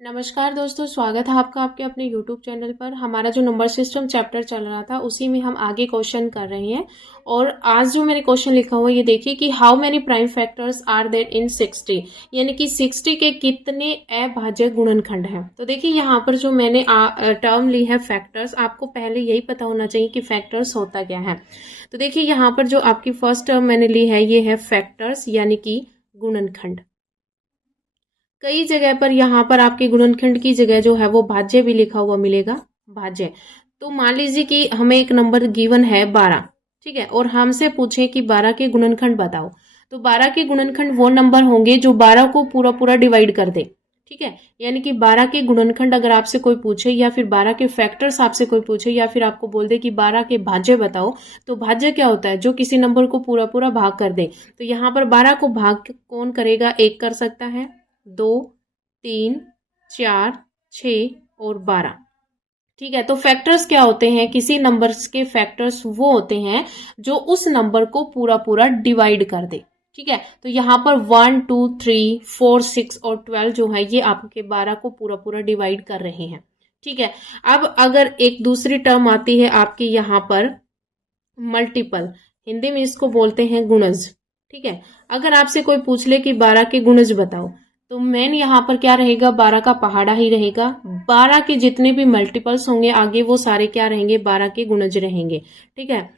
नमस्कार दोस्तों, स्वागत है आपका आपके अपने यूट्यूब चैनल पर। हमारा जो नंबर सिस्टम चैप्टर चल रहा था उसी में हम आगे क्वेश्चन कर रहे हैं। और आज जो मैंने क्वेश्चन लिखा हुआ है ये देखिए कि how many prime factors are there in 60, यानी कि 60 के कितने अभाज्य गुणनखंड हैं। तो देखिए यहाँ पर जो मैंने टर्म ली है फैक्टर्स, आपको पहले यही पता होना चाहिए कि फैक्टर्स होता क्या है। तो देखिए यहाँ पर जो आपकी फर्स्ट टर्म मैंने ली है ये है फैक्टर्स यानी कि गुणनखंड। कई जगह पर यहाँ पर आपके गुणनखंड की जगह जो है वो भाज्य भी लिखा हुआ मिलेगा, भाज्य। तो मान लीजिए कि हमें एक नंबर गिवन है 12, ठीक है, और हमसे पूछे कि 12 के गुणनखंड बताओ। तो 12 के गुणनखंड वो नंबर होंगे जो 12 को पूरा पूरा डिवाइड कर दे, ठीक है। यानी कि 12 के गुणनखंड अगर आपसे कोई पूछे या फिर 12 के फैक्टर्स आपसे कोई पूछे या फिर आपको बोल दे कि 12 के भाज्य बताओ, तो भाज्य क्या होता है? जो किसी नंबर को पूरा पूरा भाग कर दे। तो यहाँ पर 12 को भाग कौन करेगा? 1 कर सकता है, 2, 3, 4, 6 और 12, ठीक है। तो फैक्टर्स क्या होते हैं? किसी नंबर्स के फैक्टर्स वो होते हैं जो उस नंबर को पूरा पूरा डिवाइड कर दे, ठीक है। तो यहाँ पर 1, 2, 3, 4, 6 और 12 जो है ये आपके 12 को पूरा पूरा डिवाइड कर रहे हैं, ठीक है। अब अगर एक दूसरी टर्म आती है आपकी यहाँ पर मल्टीपल, हिंदी में इसको बोलते हैं गुणज, ठीक है। अगर आपसे कोई पूछ ले कि 12 के गुणज बताओ, तो मेन यहाँ पर क्या रहेगा? 12 का पहाड़ा ही रहेगा। 12 के जितने भी मल्टीपल्स होंगे आगे वो सारे क्या रहेंगे? 12 के गुणज रहेंगे, ठीक है।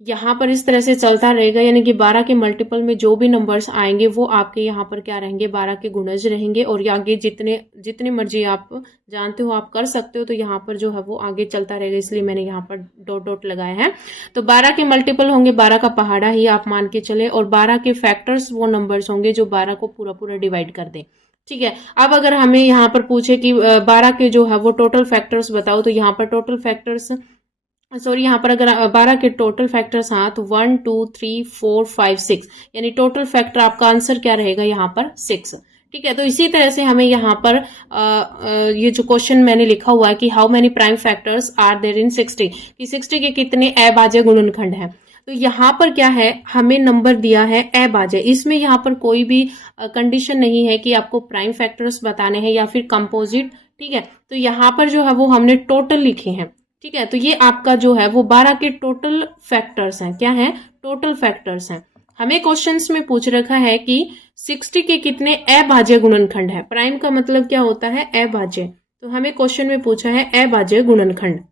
यहाँ पर इस तरह से चलता रहेगा, यानी कि 12 के मल्टीपल में जो भी नंबर्स आएंगे वो आपके यहाँ पर क्या रहेंगे? 12 के गुणज रहेंगे। और आगे जितने जितने मर्जी आप जानते हो आप कर सकते हो। तो यहाँ पर जो है वो आगे चलता रहेगा, इसलिए मैंने यहाँ पर डॉट डॉट लगाया है। तो 12 के मल्टीपल होंगे 12 का पहाड़ा ही आप मान के चले, और 12 के फैक्टर्स वो नंबर्स होंगे जो 12 को पूरा पूरा डिवाइड कर दे, ठीक है। अब अगर हमें यहाँ पर पूछे कि 12 के जो है वो टोटल फैक्टर्स बताओ, तो यहाँ पर टोटल फैक्टर्स यहाँ पर अगर 12 के टोटल फैक्टर्स हाँ तो 1, 2, 3, 4, 5, 6, यानी टोटल फैक्टर आपका आंसर क्या रहेगा यहाँ पर? 6, ठीक है। तो इसी तरह से हमें यहाँ पर ये जो क्वेश्चन मैंने लिखा हुआ है कि how many prime factors are there in 60, कि 60 के कितने अभाज्य गुणनखंड हैं। तो यहाँ पर क्या है? हमें नंबर दिया है अभाज्य, इसमें यहाँ पर कोई भी कंडीशन नहीं है कि आपको प्राइम फैक्टर्स बताने हैं या फिर कंपोजिट, ठीक है। तो यहाँ पर जो है वो हमने टोटल लिखे हैं, ठीक है। तो ये आपका जो है वो 12 के टोटल फैक्टर्स हैं। क्या है? टोटल फैक्टर्स हैं। हमें क्वेश्चंस में पूछ रखा है कि 60 के कितने अभाज्य गुणनखंड है। प्राइम का मतलब क्या होता है? अभाज्य। तो हमें क्वेश्चन में पूछा है अभाज्य गुणनखंड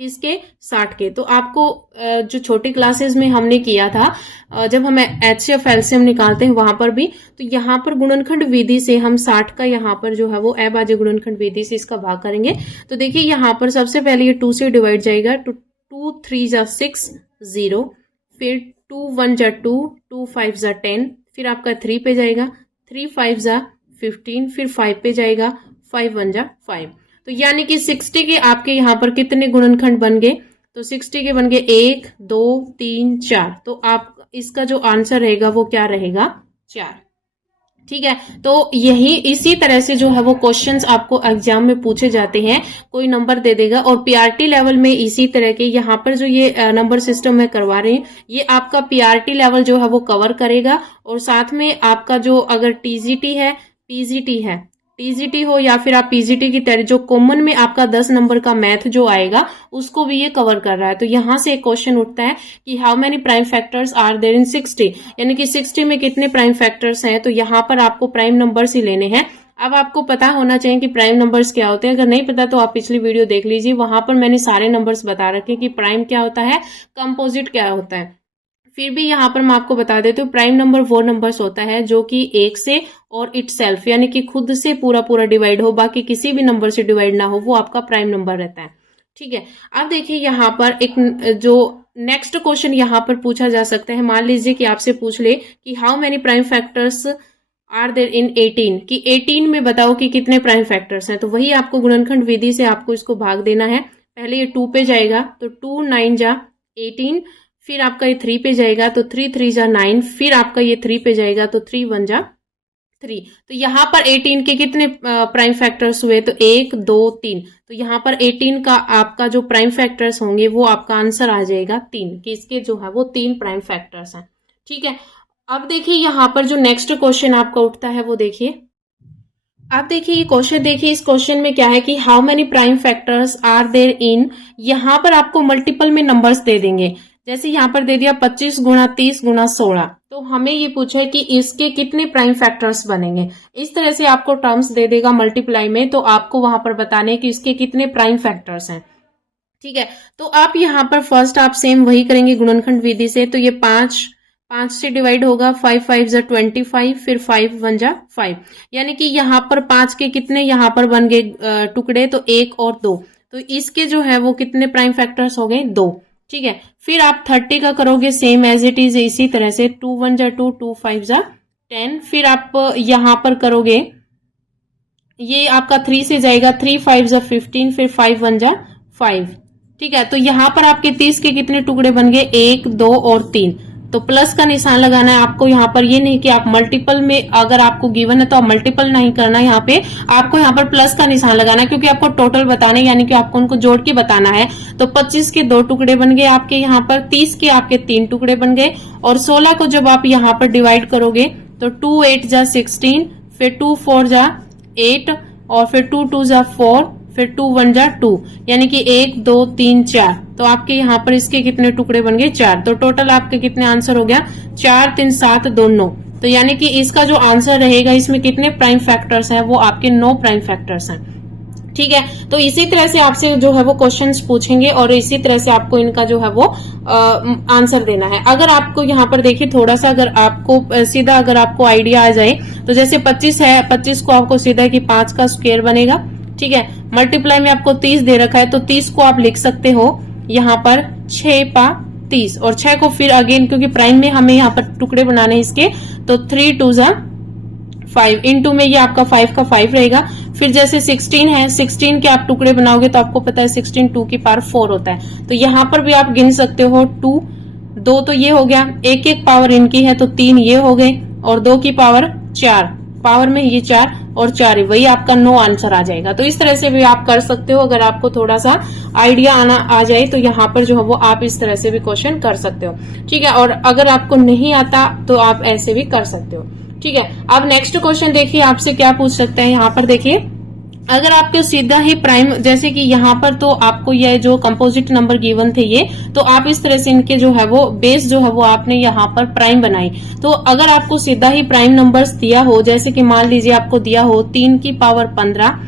किसके? 60 के। तो आपको जो छोटी क्लासेस में हमने किया था, जब हम एचसीएफ एलसीएम निकालते हैं वहां पर भी, तो यहाँ पर गुणनखंड विधि से हम 60 का यहाँ पर जो है वो अभाज्य गुणनखंड विधि से इसका भाग करेंगे। तो देखिए यहाँ पर सबसे पहले ये 2 से डिवाइड जाएगा, 2 3 जा 6 0, फिर 2 1 जा 2, 2 5 जा 10, फिर आपका 3 पे जाएगा, 3 5 जा 15, फिर 5 पे जाएगा, 5 1 जा 5। तो यानी कि 60 के आपके यहाँ पर कितने गुणनखंड बन गए? तो 60 के बन गए 1, 2, 3, 4। तो आप इसका जो आंसर रहेगा वो क्या रहेगा? 4, ठीक है। तो यही इसी तरह से जो है वो क्वेश्चंस आपको एग्जाम में पूछे जाते हैं। कोई नंबर दे देगा और पीआरटी लेवल में इसी तरह के यहाँ पर जो ये नंबर सिस्टम मैं करवा रही हूँ ये आपका पीआरटी लेवल जो है वो कवर करेगा। और साथ में आपका जो अगर टीजीटी है, पीजीटी है, टीजीटी हो या फिर आप पीजीटी की तरह जो कॉमन में आपका 10 नंबर का मैथ जो आएगा उसको भी ये कवर कर रहा है। तो यहां से एक क्वेश्चन उठता है कि how many prime factors are there in 60, यानी कि 60 में कितने प्राइम फैक्टर्स हैं। तो यहाँ पर आपको प्राइम नंबर्स ही लेने हैं। अब आपको पता होना चाहिए कि प्राइम नंबर्स क्या होते हैं। अगर नहीं पता तो आप पिछली वीडियो देख लीजिए, वहां पर मैंने सारे नंबर्स बता रखे कि प्राइम क्या होता है, कंपोजिट क्या होता है। फिर भी यहाँ पर मैं आपको बता देती हूँ, प्राइम नंबर वो नंबर्स होता है जो कि 1 से और इटसेल्फ यानी कि खुद से पूरा पूरा डिवाइड हो, बाकी किसी भी नंबर से डिवाइड ना हो, वो आपका प्राइम नंबर रहता है, ठीक है। अब देखिए यहाँ पर एक जो नेक्स्ट क्वेश्चन यहाँ पर पूछा जा सकता है। मान लीजिए कि आपसे पूछ ले कि how many prime factors are there in 18, कि 18 में बताओ कि कितने प्राइम फैक्टर्स हैं। तो वही आपको गुणनखंड विधि से आपको इसको भाग देना है। पहले ये 2 पे जाएगा तो 2 9 जा 18, फिर आपका ये 3 पे जाएगा तो 3 3 जा 9, फिर आपका ये 3 पे जाएगा तो 3 1 जा 3। तो यहाँ पर 18 के कितने प्राइम फैक्टर्स हुए? तो 1 2 3। तो यहाँ पर 18 का आपका जो प्राइम फैक्टर्स होंगे वो आपका आंसर आ जाएगा 3, कि इसके जो है वो 3 प्राइम फैक्टर्स हैं, ठीक है। अब देखिए यहाँ पर जो नेक्स्ट क्वेश्चन आपका उठता है वो देखिए आप देखिए ये क्वेश्चन देखिए, इस क्वेश्चन में क्या है कि how many prime factors are there in, यहां पर आपको मल्टीपल में नंबर्स दे देंगे। जैसे यहां पर दे दिया 25 गुणा 30 गुणा 16, तो हमें ये पूछा है कि इसके कितने प्राइम फैक्टर्स बनेंगे। इस तरह से आपको टर्म्स दे देगा मल्टीप्लाई में, तो आपको वहां पर बताने कि इसके कितने प्राइम फैक्टर्स हैं। ठीक है, तो आप यहाँ पर फर्स्ट आप सेम वही करेंगे गुणनखंड विधि से। तो ये 5 से डिवाइड होगा, 5 5 जा 25, फिर 5 1 जा 5, यानी कि यहाँ पर 5 के कितने यहाँ पर बन गए टुकड़े, तो 1 और 2, तो इसके जो है वो कितने प्राइम फैक्टर्स हो गए 2। ठीक है, फिर आप 30 का करोगे सेम एज इट इज इसी तरह से, 2 1 जा 2, 2 5 जा 10, फिर आप यहाँ पर करोगे, ये आपका 3 से जाएगा, 3 5 जा 15, फिर 5 1 जा 5। ठीक है, तो यहाँ पर आपके 30 के कितने टुकड़े बन गए, 1 2 और 3, तो प्लस का निशान लगाना है आपको। यहाँ पर ये नहीं कि आप मल्टीपल में अगर आपको गिवन है तो आप मल्टीपल नहीं करना, यहाँ पे आपको यहाँ पर प्लस का निशान लगाना है, क्योंकि आपको टोटल बताना है, यानी कि आपको उनको जोड़ के बताना है। तो 25 के 2 टुकड़े बन गए आपके यहाँ पर, 30 के आपके 3 टुकड़े बन गए, और 16 को जब आप यहाँ पर डिवाइड करोगे तो 2 8 जा 16, फिर 2 4 जा 8, और फिर 2 2 जा 4, फिर 2 1 जा 2, यानी कि 1 2 3 4, तो आपके यहाँ पर इसके कितने टुकड़े बन गए 4। तो टोटल आपके कितने आंसर हो गया, 4 3 7 2 9। तो यानी कि इसका जो आंसर रहेगा, इसमें कितने प्राइम फैक्टर्स हैं, वो आपके 9 प्राइम फैक्टर्स हैं। ठीक है, तो इसी तरह से आपसे जो है वो क्वेश्चंस पूछेंगे, और इसी तरह से आपको इनका जो है वो आंसर देना है। अगर आपको यहाँ पर देखिए थोड़ा सा, अगर आपको सीधा अगर आपको आइडिया आ जाए, तो जैसे 25 है, 25 को आपको सीधा कि 5 का स्क्वायर बनेगा। ठीक है, मल्टीप्लाई में आपको 30 दे रखा है, तो 30 को आप लिख सकते हो यहाँ पर 6 पा 30, और 6 को फिर अगेन, क्योंकि प्राइम में हमें यहाँ पर टुकड़े बनाने हैं इसके, तो 3 2 जा 5, इनटू में ये आपका 5 का 5 रहेगा। फिर जैसे 16 है, 16 के आप टुकड़े बनाओगे तो आपको पता है 16 2 की पावर 4 होता है, तो यहाँ पर भी आप गिन सकते हो 2 2, तो ये हो गया, एक एक पावर इनकी है, तो 3 ये हो गए, और 2 की पावर 4, पावर में ये 4 और 4, वही आपका 9 आंसर आ जाएगा। तो इस तरह से भी आप कर सकते हो, अगर आपको थोड़ा सा आइडिया आ जाए तो यहाँ पर जो है वो आप इस तरह से भी क्वेश्चन कर सकते हो। ठीक है, और अगर आपको नहीं आता तो आप ऐसे भी कर सकते हो। ठीक है, अब नेक्स्ट क्वेश्चन देखिए आपसे क्या पूछ सकते हैं। यहाँ पर देखिए, अगर आपको सीधा ही प्राइम, जैसे कि यहाँ पर तो आपको ये जो कंपोजिट नंबर गिवन थे ये, तो आप इस तरह से इनके जो है वो बेस जो है वो आपने यहाँ पर प्राइम बनाई। तो अगर आपको सीधा ही प्राइम नंबर्स दिया हो, जैसे कि मान लीजिए आपको दिया हो 3 की पावर 15,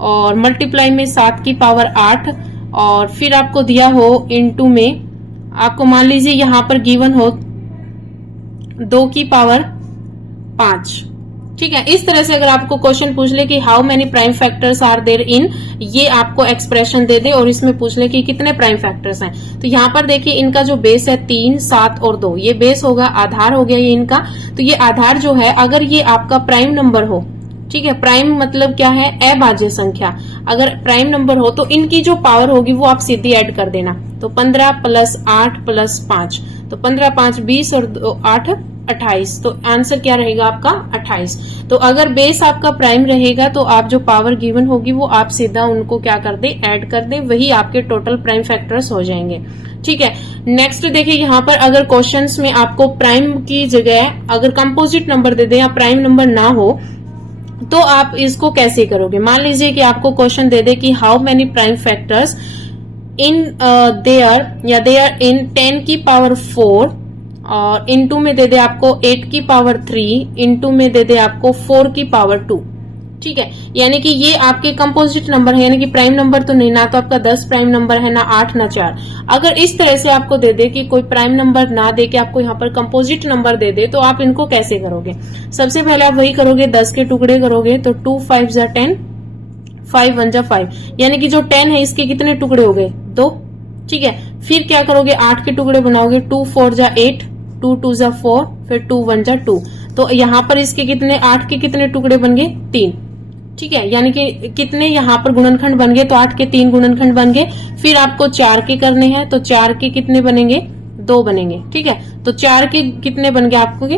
और मल्टीप्लाई में 7 की पावर 8, और फिर आपको दिया हो इनटू में, आपको मान लीजिए यहाँ पर गिवन हो 2 की पावर 5। ठीक है, इस तरह से अगर आपको क्वेश्चन पूछ ले कि how many prime factors are there in, ये आपको एक्सप्रेशन दे दे और इसमें पूछ ले कि कितने प्राइम फैक्टर्स हैं, तो यहाँ पर देखिए इनका जो बेस है 3 7 और 2, ये बेस होगा, आधार हो गया ये इनका। तो ये आधार जो है, अगर ये आपका प्राइम नंबर हो, ठीक है, प्राइम मतलब क्या है, अभाज्य संख्या, अगर प्राइम नंबर हो तो इनकी जो पावर होगी वो आप सीधी ऐड कर देना। तो 15 प्लस 8 प्लस 5, तो 15 5 20 और 8 28, तो आंसर क्या रहेगा आपका 28। तो अगर बेस आपका प्राइम रहेगा तो आप जो पावर गिवन होगी वो आप सीधा उनको क्या कर दे, ऐड कर दे, वही आपके टोटल प्राइम फैक्टर्स हो जाएंगे। ठीक है, नेक्स्ट देखिए यहाँ पर अगर क्वेश्चंस में आपको प्राइम की जगह अगर कंपोजिट नंबर दे दे या प्राइम नंबर ना हो, तो आप इसको कैसे करोगे। मान लीजिए कि आपको क्वेश्चन दे दे कि how many prime factors in there in 10 की पावर 4, और इनटू में दे दे आपको 8 की पावर 3, इनटू में दे दे आपको 4 की पावर 2। ठीक है, यानी कि ये आपके कंपोजिट नंबर है, यानी कि प्राइम नंबर तो नहीं, ना तो आपका 10 प्राइम नंबर है, ना 8 ना 4। अगर इस तरह से आपको दे दे कि कोई प्राइम नंबर ना दे के आपको यहाँ पर कंपोजिट नंबर दे दे, तो आप इनको कैसे करोगे। सबसे पहले आप वही करोगे, 10 के टुकड़े करोगे, तो 2 5 जा 10, 5 1 जा 5, यानी कि जो 10 है इसके कितने टुकड़े हो गए 2। ठीक है, फिर क्या करोगे, 8 के टुकड़े बनाओगे, 2 4 जा 8, 2 2 जा 4, फिर 2 1 जा 2, तो यहाँ पर इसके कितने, 8 के कितने टुकड़े बन गए 3। ठीक है, यानी कि कितने यहाँ पर गुणनखंड बन गए, तो 8 के 3 गुणनखंड बन गए। फिर आपको 4 के करने हैं, तो 4 के कितने बनेंगे, 2 बनेंगे। ठीक है, तो 4 के कितने बन गए आपको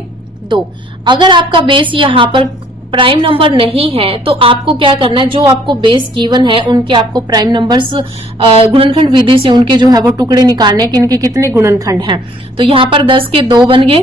2। अगर आपका बेस यहाँ पर प्राइम नंबर नहीं है तो आपको क्या करना है, जो आपको बेस गिवन है उनके आपको प्राइम नंबर्स गुणनखंड विधि से उनके जो है वो टुकड़े निकालने हैं कि इनके कितने गुणनखंड हैं। तो यहाँ पर 10 के 2 बन गए,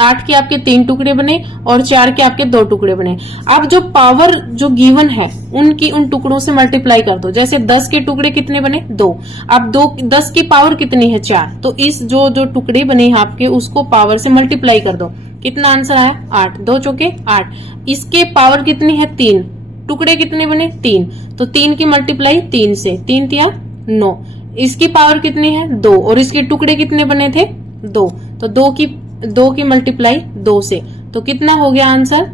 8 के आपके 3 टुकड़े बने और 4 के आपके 2 टुकड़े बने। अब जो पावर जो गिवन है उनकी उन टुकड़ों से मल्टीप्लाई कर दो। जैसे 10 के टुकड़े कितने बने 2, अब 10 की पावर कितनी है 4, तो इस जो जो टुकड़े बने आपके उसको पावर से मल्टीप्लाई कर दो। कितना आंसर आया 8, 2 चौके 8। इसके पावर कितनी है 3, टुकड़े कितने बने 3, तो 3 की मल्टीप्लाई 3 से, 3 तिया 9। इसकी पावर कितनी है 2 और इसके टुकड़े कितने बने थे 2, तो 2 की मल्टीप्लाई 2 से, तो कितना हो गया आंसर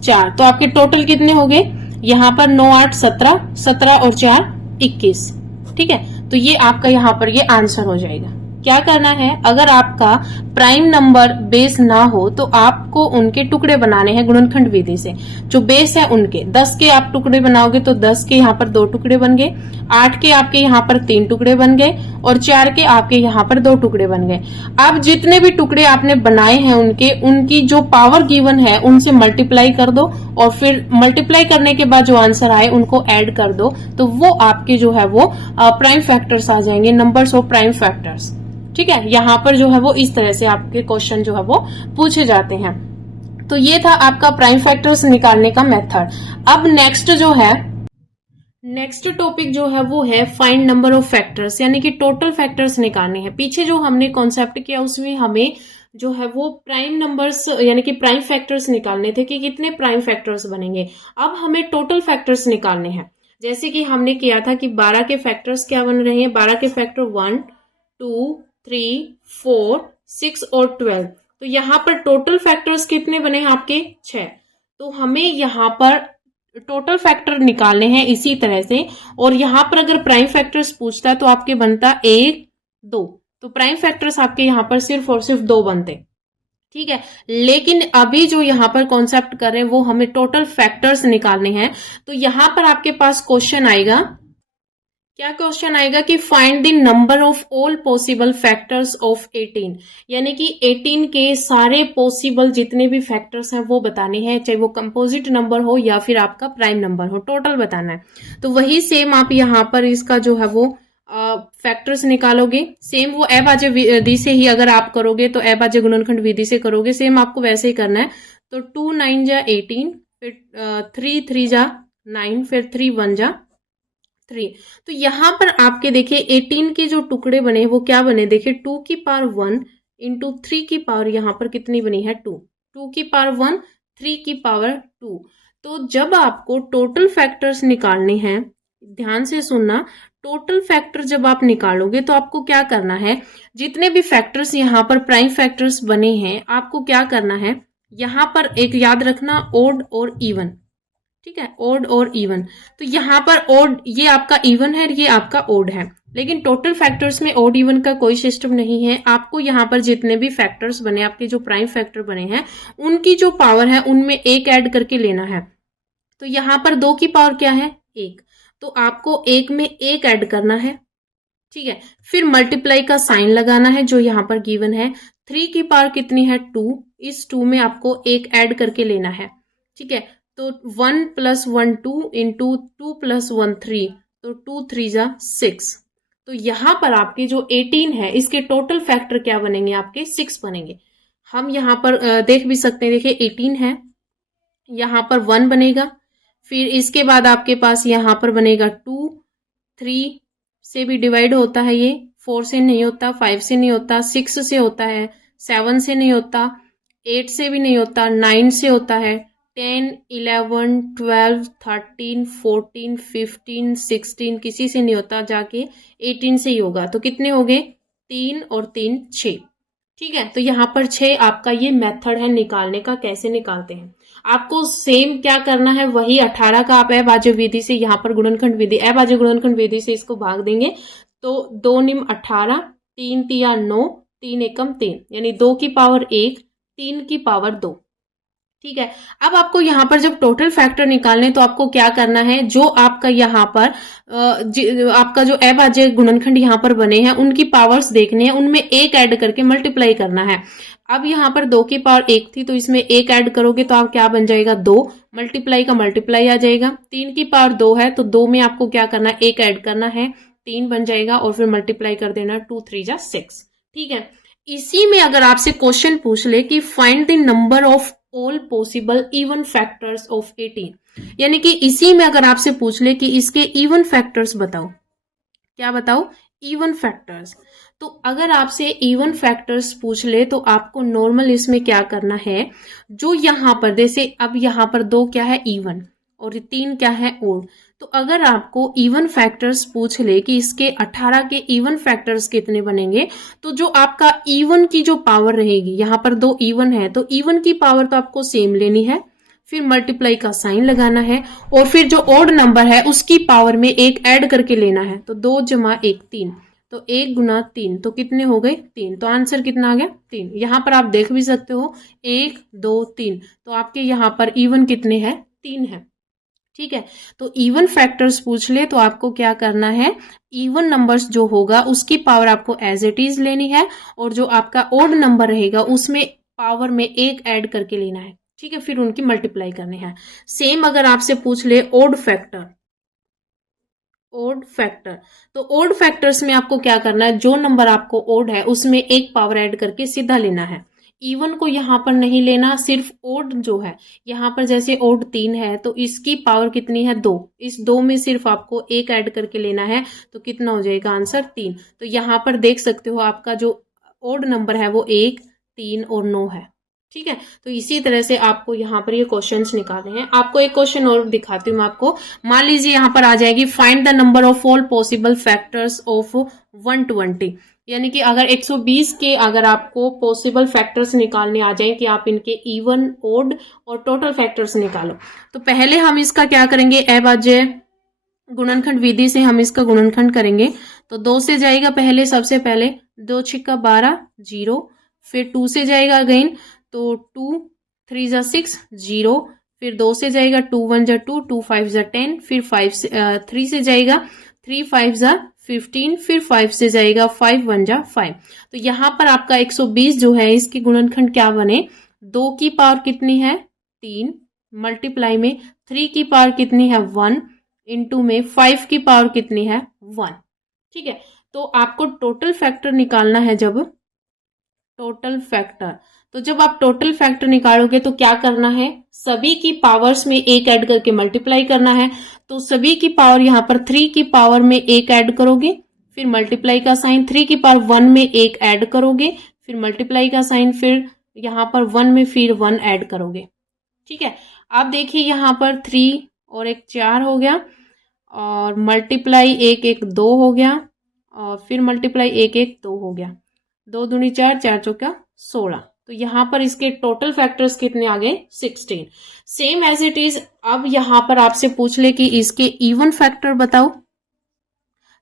4। तो आपके टोटल कितने हो गए यहाँ पर 9 8 17, 17 और 4 21। ठीक है, तो ये आपका यहाँ पर ये आंसर हो जाएगा। क्या करना है, अगर आपका प्राइम नंबर बेस ना हो तो आपको उनके टुकड़े बनाने हैं गुणनखंड विधि से। जो बेस है उनके 10 के आप टुकड़े बनाओगे तो 10 के यहाँ पर 2 टुकड़े बन गए, 8 के आपके यहाँ पर 3 टुकड़े बन गए और 4 के आपके यहाँ पर 2 टुकड़े बन गए। अब जितने भी टुकड़े आपने बनाए हैं उनकी जो पावर गिवन है उनसे मल्टीप्लाई कर दो और फिर मल्टीप्लाई करने के बाद जो आंसर आए उनको ऐड कर दो, तो वो आपके जो है वो प्राइम फैक्टर्स आ जाएंगे, नंबर्स ऑफ प्राइम फैक्टर्स। ठीक है, यहाँ पर जो है वो इस तरह से आपके क्वेश्चन जो है वो पूछे जाते हैं। तो ये था आपका प्राइम फैक्टर्स निकालने का मेथड। अब नेक्स्ट टॉपिक जो है वो है फाइंड नंबर ऑफ फैक्टर्स, यानी कि टोटल फैक्टर्स निकालने हैं। पीछे जो हमने कॉन्सेप्ट किया उसमें हमें जो है वो प्राइम नंबर्स यानी कि प्राइम फैक्टर्स निकालने थे कि कितने प्राइम फैक्टर्स बनेंगे। अब हमें टोटल फैक्टर्स निकालने हैं। जैसे कि हमने किया था कि 12 के फैक्टर्स क्या बन रहे हैं, 12 के फैक्टर 1 2 3 4 6 और 12। तो यहाँ पर टोटल फैक्टर्स कितने बने हैं आपके 6। तो हमें यहाँ पर टोटल फैक्टर निकालने हैं इसी तरह से। और यहाँ पर अगर प्राइम फैक्टर्स पूछता है तो आपके बनता 1 2, तो प्राइम फैक्टर्स आपके यहाँ पर सिर्फ और सिर्फ 2 बनते। ठीक है, लेकिन अभी जो यहाँ पर कॉन्सेप्ट कर रहे हैं वो हमें टोटल फैक्टर्स निकालने हैं। तो यहाँ पर आपके पास क्वेश्चन आएगा, क्या क्वेश्चन आएगा कि find the number of all possible factors of 18, यानी कि 18 के सारे पॉसिबल जितने भी फैक्टर्स हैं वो बताने हैं, चाहे वो कंपोजिट नंबर हो या फिर आपका प्राइम नंबर हो, टोटल बताना है। तो वही सेम आप यहाँ पर इसका जो है वो फैक्टर्स निकालोगे। सेम वो अभाज्य विधि से ही अगर आप करोगे तो अभाज्य गुणनखंड विधि से करोगे, सेम आपको वैसे ही करना है। तो 2 9 जा 18, फिर 3 3 जा 9, फिर 3 1 जा 3। तो यहां पर आपके देखिए 18 के जो टुकड़े बने वो क्या बने, देखिए 2 की पावर 1 इंटू 3 की पावर यहाँ पर कितनी बनी है 2, 2 की पावर 1 3 की पावर 2। तो जब आपको टोटल फैक्टर्स निकालने हैं, ध्यान से सुनना, टोटल फैक्टर जब आप निकालोगे तो आपको क्या करना है, जितने भी फैक्टर्स यहाँ पर प्राइम फैक्टर्स बने हैं आपको क्या करना है, यहाँ पर एक याद रखना ओड और इवन। ठीक है, ओड और इवन। तो यहाँ पर ओड ये आपका इवन है, ये आपका ओड है, लेकिन टोटल फैक्टर्स में ओड इवन का कोई सिस्टम नहीं है। आपको यहाँ पर जितने भी फैक्टर्स बने, आपके जो प्राइम फैक्टर बने हैं उनकी जो पावर है उनमें एक ऐड करके लेना है। तो यहाँ पर 2 की पावर क्या है 1, तो आपको 1 में 1 ऐड करना है। ठीक है, फिर मल्टीप्लाई का साइन लगाना है जो यहाँ पर गिवन है। 3 की पावर कितनी है 2, इस 2 में आपको 1 ऐड करके लेना है। ठीक है, तो 1 + 1 2 इंटू 2 + 1 3, तो 2 3 जा 6। तो यहां पर आपके जो 18 है इसके टोटल फैक्टर क्या बनेंगे, आपके 6 बनेंगे। हम यहां पर देख भी सकते हैं, देखिए 18 है, यहां पर 1 बनेगा, फिर इसके बाद आपके पास यहां पर बनेगा 2, 3 से भी डिवाइड होता है, ये 4 से नहीं होता, 5 से नहीं होता, 6 से होता है, 7 से नहीं होता, 8 से भी नहीं होता, 9 से होता है, 10 11 12 13 14 15 16 किसी से नहीं होता, जाके 18 से ही होगा। तो कितने हो गए 3 और 3 6। ठीक है, तो यहाँ पर 6 आपका ये मेथड है निकालने का, कैसे निकालते हैं। आपको सेम क्या करना है, वही 18 का आप अभाज्य विधि से यहाँ पर गुणनखंड विधि, अभाज्य गुणनखंड विधि से इसको भाग देंगे। तो 2 निम 18, 3 तिया 9, 3 एकम 3, यानी 2 की पावर 1, 3 की पावर 2। ठीक है, अब आपको यहाँ पर जब टोटल फैक्टर निकालने तो आपको क्या करना है, जो आपका यहाँ पर आपका जो अभाज्य गुणनखंड यहाँ पर बने हैं उनकी पावर्स देखने हैं, उनमें 1 ऐड करके मल्टीप्लाई करना है। अब यहाँ पर 2 की पावर 1 थी तो इसमें 1 ऐड करोगे तो आप क्या बन जाएगा 2, मल्टीप्लाई का मल्टीप्लाई आ जाएगा। 3 की पावर 2 है तो 2 में आपको क्या करना है 1 ऐड करना है, 3 बन जाएगा और फिर मल्टीप्लाई कर देना 2 3 जा 6। ठीक है, इसी में अगर आपसे क्वेश्चन पूछ ले कि find the number of all possible even factors of 18, यानी कि इसी में अगर आपसे पूछ ले कि इसके इवन फैक्टर्स बताओ, क्या बताओ, इवन फैक्टर्स। तो अगर आपसे इवन फैक्टर्स पूछ ले तो आपको नॉर्मल इसमें क्या करना है, जो यहां पर जैसे अब यहां पर 2 क्या है इवन और 3 क्या है ओड, तो अगर आपको इवन फैक्टर्स पूछ ले कि इसके 18 के इवन फैक्टर्स कितने बनेंगे, तो जो आपका इवन की जो पावर रहेगी, यहां पर 2 इवन है तो इवन की पावर तो आपको सेम लेनी है, फिर मल्टीप्लाई का साइन लगाना है और फिर जो ऑड नंबर है उसकी पावर में 1 ऐड करके लेना है। तो 2 + 1 3, तो 1 × 3 तो कितने हो गए 3, तो आंसर कितना आ गया 3। यहां पर आप देख भी सकते हो 1 2 3, तो आपके यहां पर इवन कितने हैं 3 है। ठीक है, तो इवन फैक्टर्स पूछ ले तो आपको क्या करना है, इवन नंबर्स जो होगा उसकी पावर आपको एज इट इज लेनी है और जो आपका ओड नंबर रहेगा उसमें पावर में 1 ऐड करके लेना है। ठीक है, फिर उनकी मल्टीप्लाई करनी है। सेम अगर आपसे पूछ ले ओड फैक्टर, ओड फैक्टर, तो ओड फैक्टर्स में आपको क्या करना है, जो नंबर आपको ओड है उसमें 1 पावर ऐड करके सीधा लेना है। इवन को यहां पर नहीं लेना, सिर्फ ओड जो है, यहां पर जैसे ओड 3 है तो इसकी पावर कितनी है 2, इस 2 में सिर्फ आपको 1 ऐड करके लेना है, तो कितना हो जाएगा आंसर 3। तो यहां पर देख सकते हो आपका जो ओड नंबर है वो 1 3 और 9 है। ठीक है, तो इसी तरह से आपको यहाँ पर ये क्वेश्चंस निकालने हैं। आपको एक क्वेश्चन और दिखाती हूँ मैं आपको। मान लीजिए यहाँ पर आ जाएगी find the number of all possible factors of 120, यानी कि अगर 120 के अगर आपको पॉसिबल फैक्टर्स निकालने आ जाए कि आप इनके इवन ओड और टोटल फैक्टर्स निकालो, तो पहले हम इसका क्या करेंगे, अभाज्य गुणनखंड विधि से हम इसका गुणनखंड करेंगे। तो 2 से जाएगा पहले, सबसे पहले 2 × 6 = 12 0, फिर 2 से जाएगा अगेन तो 2 3 × 6 0, फिर 2 से जाएगा 2 1 = 2 2 5 = 10, फिर 3 से जाएगा 3 5 = 15, फिर 5 से जाएगा 5 1 = 5। तो यहाँ पर आपका 120 जो है इसकी गुणनखंड क्या बने, 2 की पावर कितनी है 3, मल्टीप्लाई में 3 की पावर कितनी है 1, इंटू में 5 की पावर कितनी है 1। ठीक है, तो आपको टोटल फैक्टर निकालना है। जब टोटल फैक्टर, तो जब आप टोटल फैक्टर निकालोगे तो क्या करना है, सभी की पावर्स में 1 ऐड करके मल्टीप्लाई करना है। तो सभी की पावर यहाँ पर 3 की पावर में 1 ऐड करोगे, फिर मल्टीप्लाई का साइन, 3 की पावर 1 में 1 ऐड करोगे, फिर मल्टीप्लाई का साइन, फिर यहाँ पर 1 में फिर 1 ऐड करोगे। ठीक है, आप देखिए यहाँ पर 3 और 1 4 हो गया, और मल्टीप्लाई 1 1 2 हो गया, और फिर मल्टीप्लाई 1 1 2 हो गया, 2 दूनी 4 4 चौका 16। तो यहां पर इसके टोटल फैक्टर्स कितने आ गए 16। सेम एज इट इज अब यहां पर आपसे पूछ ले कि इसके इवन फैक्टर बताओ,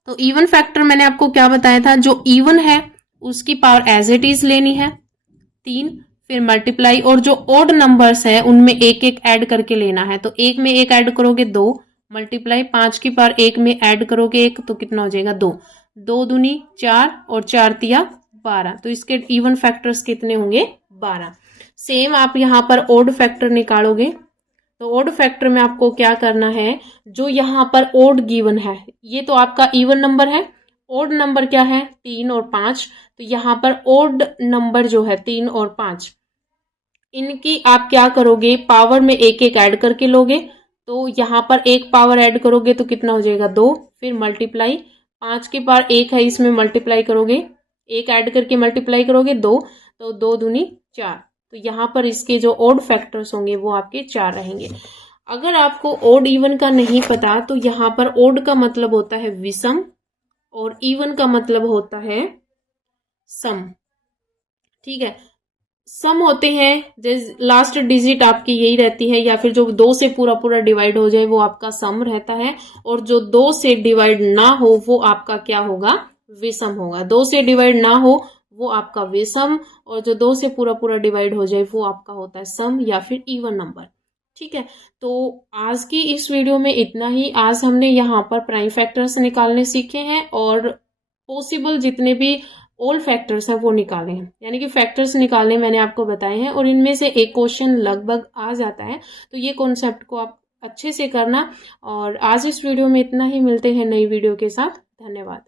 तो इवन फैक्टर मैंने आपको क्या बताया था, जो इवन है उसकी पावर एज इट इज लेनी है 3, फिर मल्टीप्लाई, और जो ओड नंबर्स है उनमें 1 1 ऐड करके लेना है। तो 1 में 1 ऐड करोगे 2, मल्टीप्लाई 5 की पावर 1 में ऐड करोगे 1, तो कितना हो जाएगा 2, 2 दूनी 4 और 4 तिया 12। तो इसके इवन फैक्टर्स कितने होंगे 12। सेम आप यहां पर ओड फैक्टर निकालोगे, तो ओड फैक्टर में आपको क्या करना है, जो यहां पर ओड गिवन है ये तो आपका इवन नंबर है, ओड नंबर क्या है 3 और 5, तो यहां पर ओड नंबर जो है 3 और 5, इनकी आप क्या करोगे, पावर में 1 1 ऐड करके लोगे। तो यहां पर 1 पावर ऐड करोगे तो कितना हो जाएगा 2, फिर मल्टीप्लाई 5 की पावर 1 है इसमें मल्टीप्लाई करोगे, 1 ऐड करके मल्टीप्लाई करोगे 2, तो 2 दूनी 4। तो यहाँ पर इसके जो ओड फैक्टर्स होंगे वो आपके 4 रहेंगे। अगर आपको ओड इवन का नहीं पता तो यहाँ पर ओड का मतलब होता है विषम और इवन का मतलब होता है सम। ठीक है, सम होते हैं जैसे लास्ट डिजिट आपकी यही रहती है, या फिर जो 2 से पूरा पूरा डिवाइड हो जाए वो आपका सम रहता है, और जो 2 से डिवाइड ना हो वो आपका क्या होगा विषम होगा। 2 से डिवाइड ना हो वो आपका विषम, और जो 2 से पूरा पूरा डिवाइड हो जाए वो आपका होता है सम या फिर इवन नंबर। ठीक है, तो आज की इस वीडियो में इतना ही। आज हमने यहाँ पर प्राइम फैक्टर्स निकालने सीखे हैं और पॉसिबल जितने भी ऑल फैक्टर्स हैं वो निकाले हैं, यानी कि फैक्टर्स निकालने मैंने आपको बताए हैं, और इनमें से एक क्वेश्चन लगभग आ जाता है। तो ये कॉन्सेप्ट को आप अच्छे से करना। और आज इस वीडियो में इतना ही, मिलते हैं नई वीडियो के साथ। धन्यवाद।